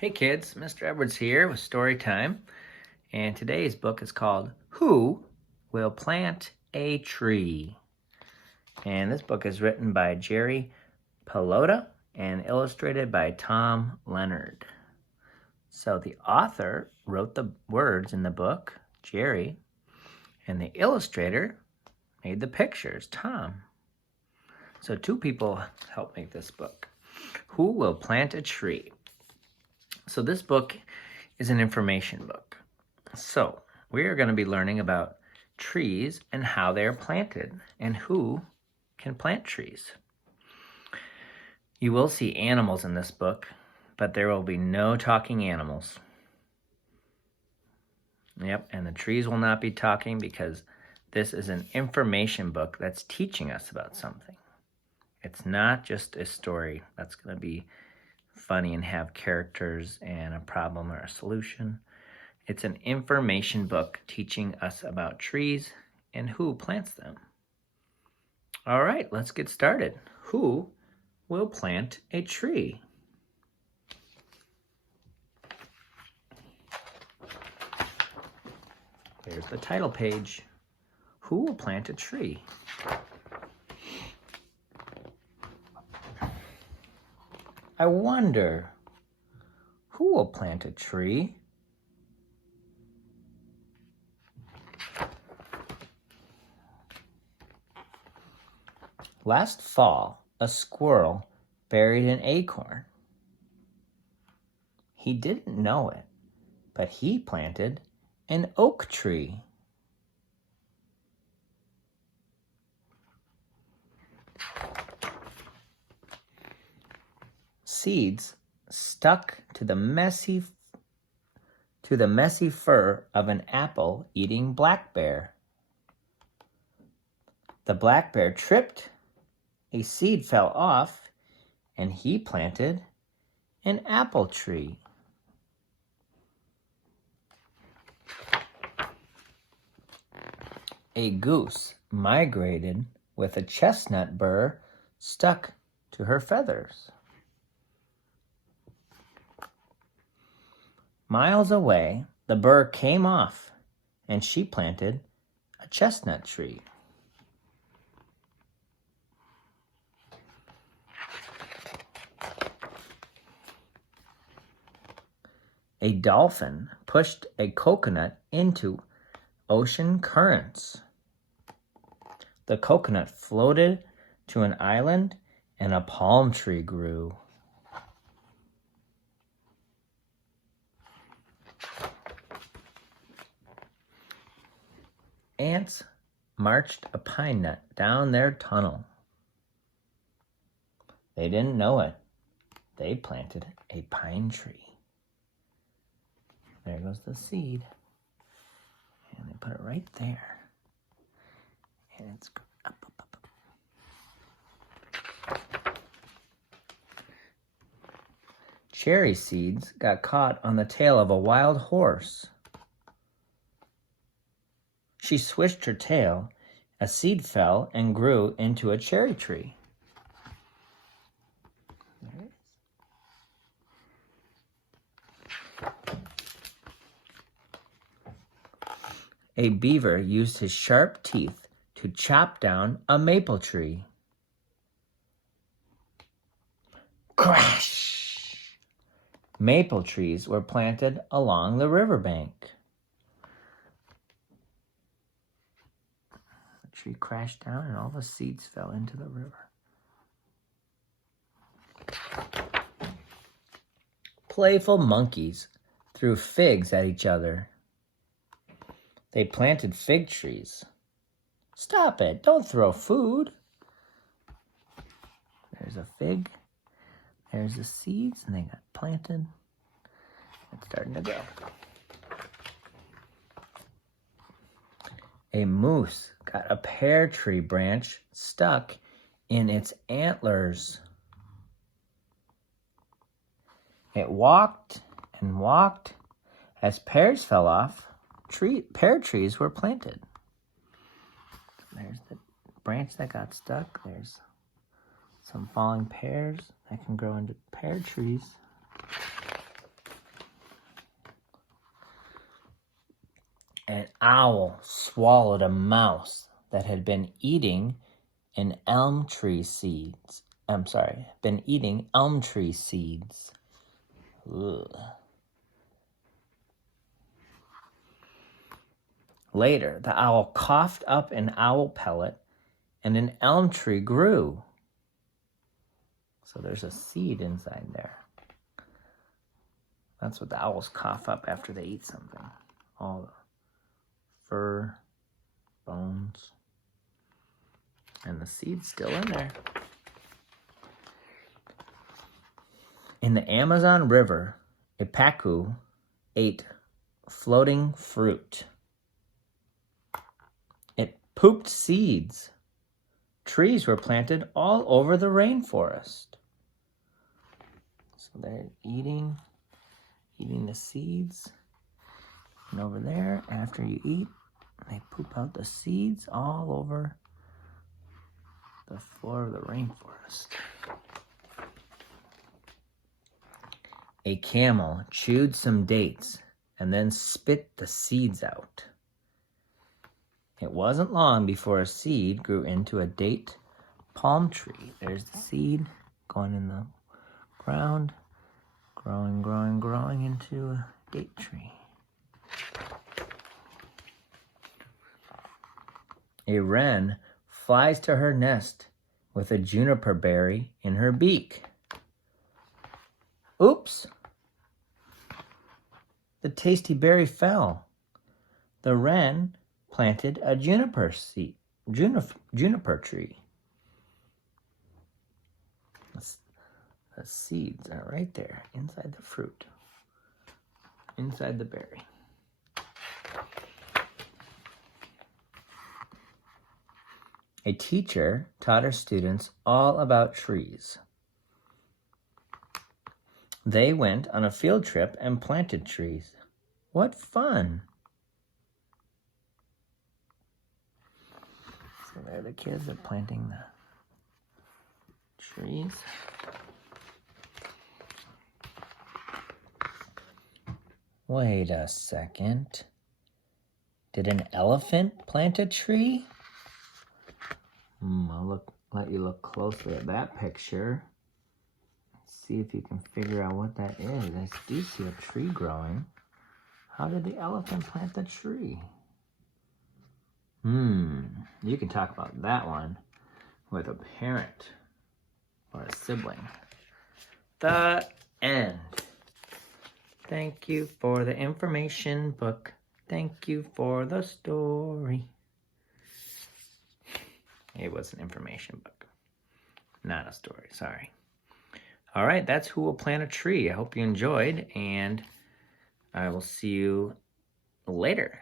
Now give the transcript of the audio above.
Hey kids, Mr. Edwards here with Story Time, and today's book is called Who Will Plant a Tree? And this book is written by Jerry Pelota and illustrated by Tom Leonard. So the author wrote the words in the book, Jerry, and the illustrator made the pictures, Tom. So two people helped make this book. Who Will Plant a Tree? So this book is an information book. So we are going to be learning about trees and how they are planted and who can plant trees. You will see animals in this book, but there will be no talking animals. Yep, and the trees will not be talking because this is an information book that's teaching us about something. It's not just a story that's going to be funny and have characters and a problem or a solution. It's an information book teaching us about trees and who plants them. All right, let's get started. Who will plant a tree? There's the title page. Who will plant a tree? I wonder, who will plant a tree? Last fall, a squirrel buried an acorn. He didn't know it, but he planted an oak tree. Seeds stuck to the messy fur of an apple-eating black bear. The black bear tripped, a seed fell off, and he planted an apple tree. A goose migrated with a chestnut burr stuck to her feathers. Miles away, the burr came off, and she planted a chestnut tree. A dolphin pushed a coconut into ocean currents. The coconut floated to an island, and a palm tree grew. Ants marched a pine nut down their tunnel. They didn't know it. They planted a pine tree. There goes the seed. And they put it right there. And it's up, up, up. Cherry seeds got caught on the tail of a wild horse. She swished her tail. A seed fell and grew into a cherry tree. There it is. A beaver used his sharp teeth to chop down a maple tree. Crash! Maple trees were planted along the riverbank. The tree crashed down and all the seeds fell into the river. Playful monkeys threw figs at each other. They planted fig trees. Stop it, don't throw food. There's a fig. There's the seeds, and they got planted. It's starting to grow. A moose got a pear tree branch stuck in its antlers. It walked and walked. As pears fell off, pear trees were planted. There's the branch that got stuck. There's some falling pears that can grow into pear trees. An owl swallowed a mouse that had been eating elm tree seeds. Been eating elm tree seeds. Ugh. Later, the owl coughed up an owl pellet, and an elm tree grew. So there's a seed inside there. That's what the owls cough up after they eat something. All the fur, bones, and the seed's still in there. In the Amazon River, a pacu ate floating fruit. It pooped seeds. Trees were planted all over the rainforest. So they're eating the seeds. And over there, after you eat, they poop out the seeds all over the floor of the rainforest. A camel chewed some dates and then spit the seeds out. It wasn't long before a seed grew into a date palm tree. There's the seed going in the ground, growing into a date tree. A wren flies to her nest with a juniper berry in her beak. Oops! The tasty berry fell. The wren planted a juniper tree. The seeds are right there inside the fruit, inside the berry. A teacher taught her students all about trees. They went on a field trip and planted trees. What fun! So there the kids are planting the trees. Wait a second. Did an elephant plant a tree? I'll let you look closely at that picture. See if you can figure out what that is. I do see a tree growing. How did the elephant plant the tree? You can talk about that one with a parent or a sibling. The end. Thank you for the information book. Thank you for the story. It was an information book, not a story. Sorry. All right, that's Who Will Plant a Tree. I hope you enjoyed, and I will see you later.